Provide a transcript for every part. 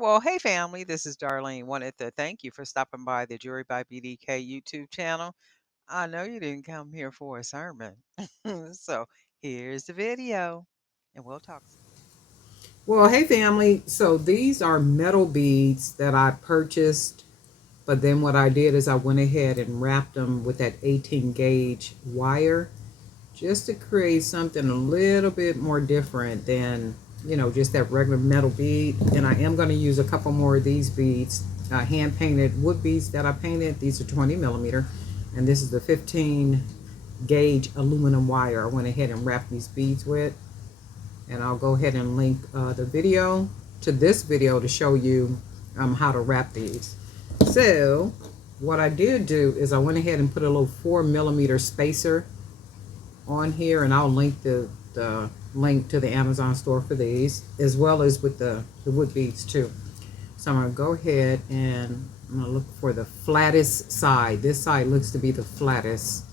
Well, hey family, this is Darlene. Wanted to thank you for stopping by the Jury by BDK YouTube channel. I know you didn't come here for a sermon. So here's the video, and we'll talk. Well, hey family. So these are metal beads that I purchased, but then what I did is I went ahead and wrapped them with that 18 gauge wire just to create something a little bit more different than, just that regular metal bead. And I am going to use a couple more of these beads, hand painted wood beads that I painted. These are 20 millimeter, and this is the 15 gauge aluminum wire I went ahead and wrapped these beads with. And I'll go ahead and link the video to this video to show you how to wrap these. So what I did do is I went ahead and put a little 4 millimeter spacer on here, and I'll link the link to the Amazon store for these, as well as with the wood beads too. So I'm going to go ahead and I'm going to look for the flattest side. This side looks to be the flattest.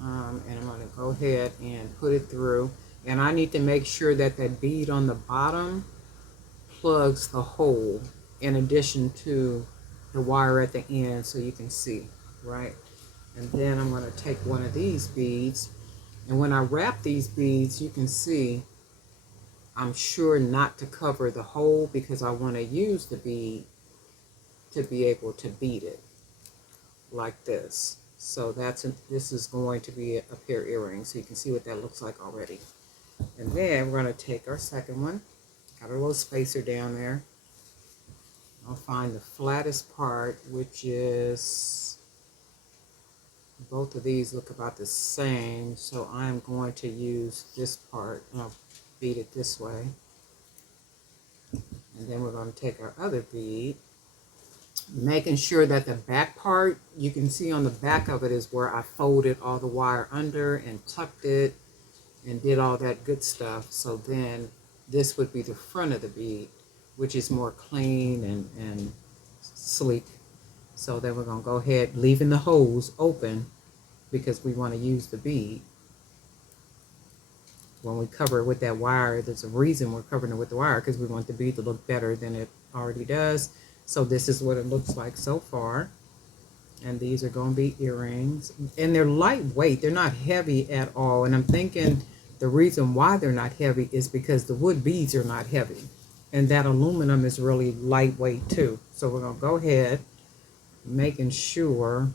And I'm going to go ahead and put it through. And I need to make sure that that bead on the bottom plugs the hole in addition to the wire at the end, so you can see, right? And then I'm going to take one of these beads, and when I wrap these beads, you can see I'm sure not to cover the hole because I want to use the bead to be able to beat it like this. So this is going to be a pair of earrings, so you can see what that looks like already. And then we're going to take our second one. Got a little spacer down there. I'll find the flattest part, which is, both of these look about the same, so I'm going to use this part, and I'll beat it this way. And then we're going to take our other bead, making sure that the back part, you can see on the back of it is where I folded all the wire under and tucked it and did all that good stuff. So then this would be the front of the bead, which is more clean and sleek. So then we're going to go ahead, leaving the holes open because we want to use the bead. When we cover it with that wire, there's a reason we're covering it with the wire, because we want the bead to look better than it already does. So this is what it looks like so far. And these are going to be earrings. And they're lightweight. They're not heavy at all. And I'm thinking the reason why they're not heavy is because the wood beads are not heavy. And that aluminum is really lightweight too. So we're going to go ahead, making sure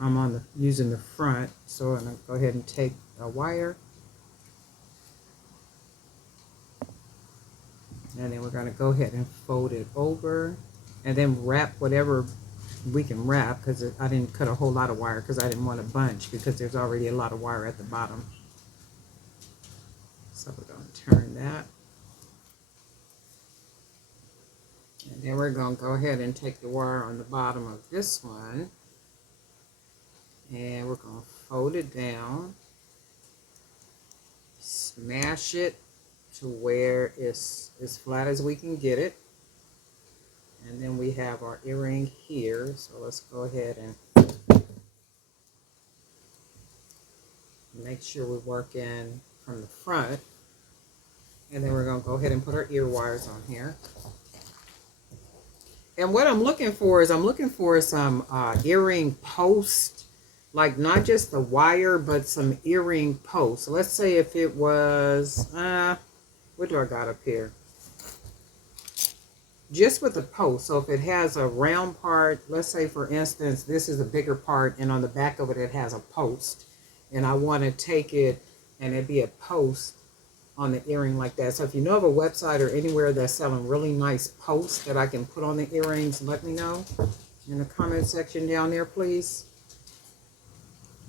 I'm using the front. So I'm going to go ahead and take a wire. And then we're going to go ahead and fold it over. And then wrap whatever we can wrap, because I didn't cut a whole lot of wire because I didn't want a bunch, because there's already a lot of wire at the bottom. So we're going to turn that. And then we're going to go ahead and take the wire on the bottom of this one, and we're going to fold it down, smash it to where it's as flat as we can get it. And then we have our earring here. So let's go ahead and make sure we work in from the front. And then we're going to go ahead and put our ear wires on here. And what I'm looking for is some earring post, like not just the wire, but some earring posts. So let's say if it was, what do I got up here? Just with the post. So if it has a round part, let's say for instance, this is a bigger part, and on the back of it, it has a post. And I want to take it and it be a post on the earring like that. So if you know of a website or anywhere that's selling really nice posts that I can put on the earrings, let me know in the comment section down there, please.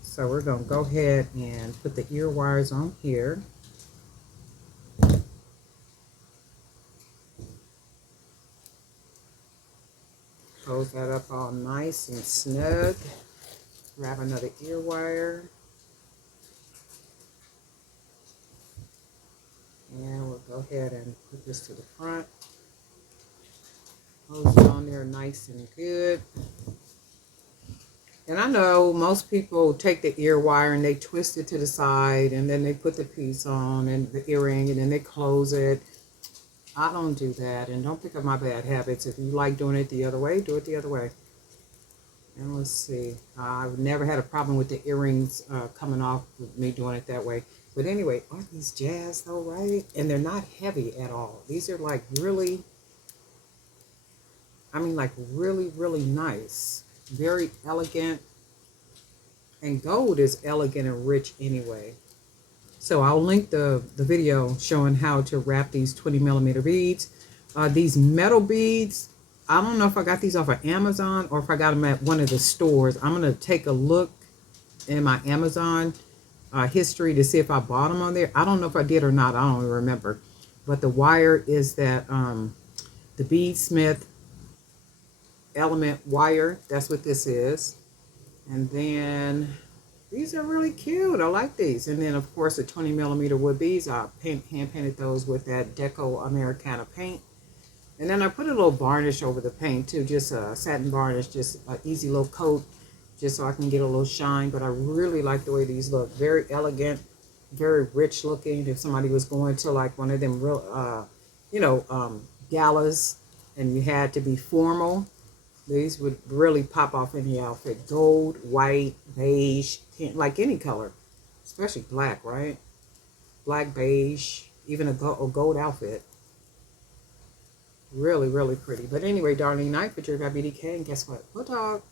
So we're going to go ahead and put the ear wires on here. Close that up all nice and snug. Grab another ear wire. And we'll go ahead and put this to the front. Close it on there nice and good. And I know most people take the ear wire and they twist it to the side, and then they put the piece on and the earring, and then they close it. I don't do that. And don't pick up my bad habits. If you like doing it the other way, do it the other way. And let's see. I've never had a problem with the earrings coming off with me doing it that way. But anyway, aren't these jazz though, right? And they're not heavy at all. These are like really, I mean, like really, really nice. Very elegant. And gold is elegant and rich anyway. So I'll link the video showing how to wrap these 20 millimeter beads. These metal beads, I don't know if I got these off of Amazon or if I got them at one of the stores. I'm going to take a look in my Amazon history to see if I bought them on there. I don't know if I did or not. I don't even remember. But the wire is that the Beadsmith Element wire. That's what this is. And then these are really cute. I like these. And then, of course, the 20 millimeter wood beads. I hand painted those with that Deco Americana paint. And then I put a little varnish over the paint too, just a satin varnish, just an easy little coat, just so I can get a little shine. But I really like the way these look. Very elegant, very rich looking. If somebody was going to like one of them real, galas, and you had to be formal, these would really pop off any outfit. Gold, white, beige, like any color, especially black, right? Black, beige, even a gold outfit. Really, really pretty. But anyway, darling, night for Jerry by BDK. And guess what? We'll talk.